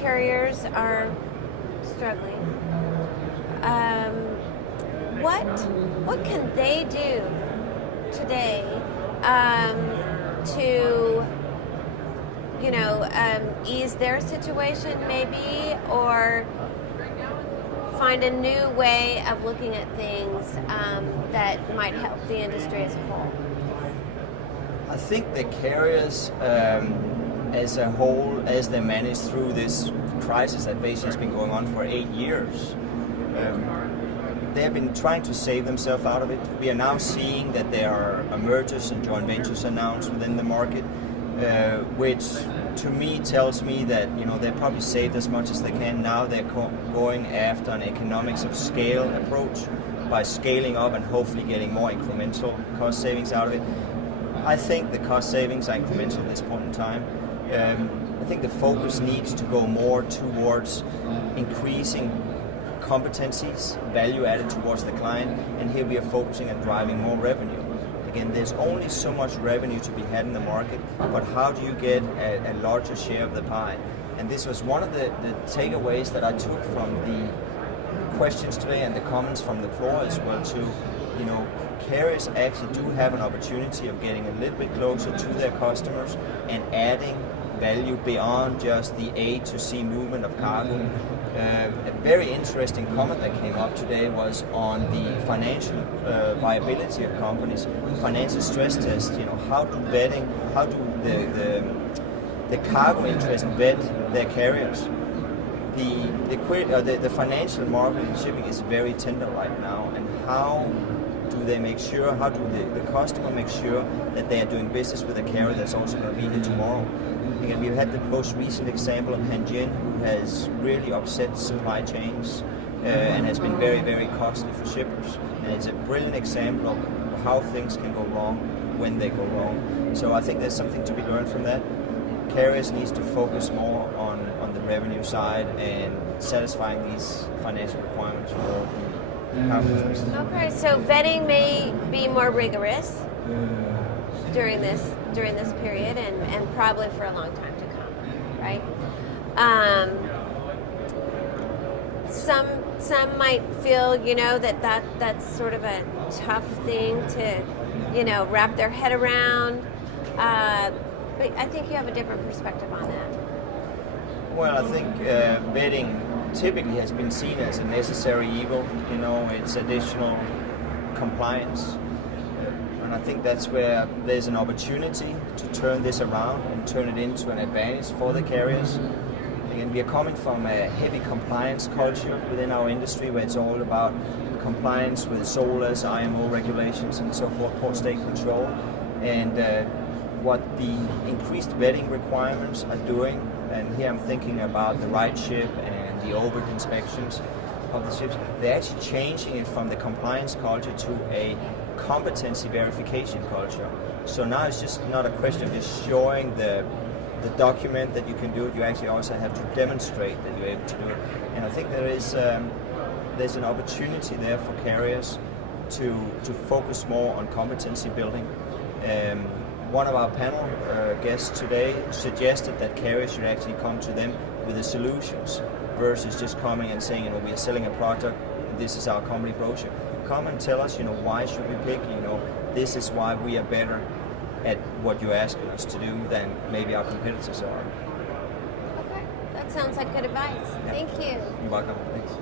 carriers are struggling. What can they do today to ease their situation maybe, or find a new way of looking at things that might help the industry as a whole? I think the carriers as a whole, as they manage through this crisis that basically has been going on for 8 years, they have been trying to save themselves out of it. We are now seeing that there are mergers and joint ventures announced within the market, which to me tells me that they probably saved as much as they can. Now they're going after an economics of scale approach by scaling up and hopefully getting more incremental cost savings out of it. I think the cost savings are incremental at this point in time. I think the focus needs to go more towards increasing competencies, value added towards the client, and here we are focusing on driving more revenue. Again, there's only so much revenue to be had in the market, but how do you get a larger share of the pie? And this was one of the takeaways that I took from the questions today and the comments from the floor as well too. Carriers actually do have an opportunity of getting a little bit closer to their customers and adding value beyond just the A to C movement of cargo. A very interesting comment that came up today was on the financial viability of companies, financial stress test. How do the cargo interests vet their carriers? The financial market in shipping is very tender right now, and how do the customer make sure that they are doing business with a carrier that's also going to be here tomorrow? Again, we've had the most recent example of Hanjin, who has really upset supply chains and has been very, very costly for shippers. And it's a brilliant example of how things can go wrong when they go wrong. So I think there's something to be learned from that. Carriers needs to focus more on the revenue side and satisfying these financial requirements for the cargo interests. Okay, so vetting may be more rigorous during this period and probably for a long time to come, right? Some might feel, that's sort of a tough thing to, wrap their head around. But I think you have a different perspective on that. Well, I think vetting typically has been seen as a necessary evil. It's additional compliance. And I think that's where there's an opportunity to turn this around and turn it into an advantage for the carriers. Again, we are coming from a heavy compliance culture within our industry, where it's all about compliance with SOLAS, IMO regulations, and so forth, port state control. And what the increased vetting requirements are doing, and here I'm thinking about the right ship and the overage inspections of the ships, they're actually changing it from the compliance culture to a competency verification culture. So now it's just not a question of just showing the document that you can do it. You actually also have to demonstrate that you're able to do it. And I think there's an opportunity there for carriers to focus more on competency building. One of our panel guests today suggested that carriers should actually come to them with the solutions versus just coming and saying, we're selling a product, this is our company brochure. Come and tell us, why should we pick, this is why we are better at what you're asking us to do than maybe our competitors are. Okay, that sounds like good advice. Yeah. Thank you. You're welcome. Thanks.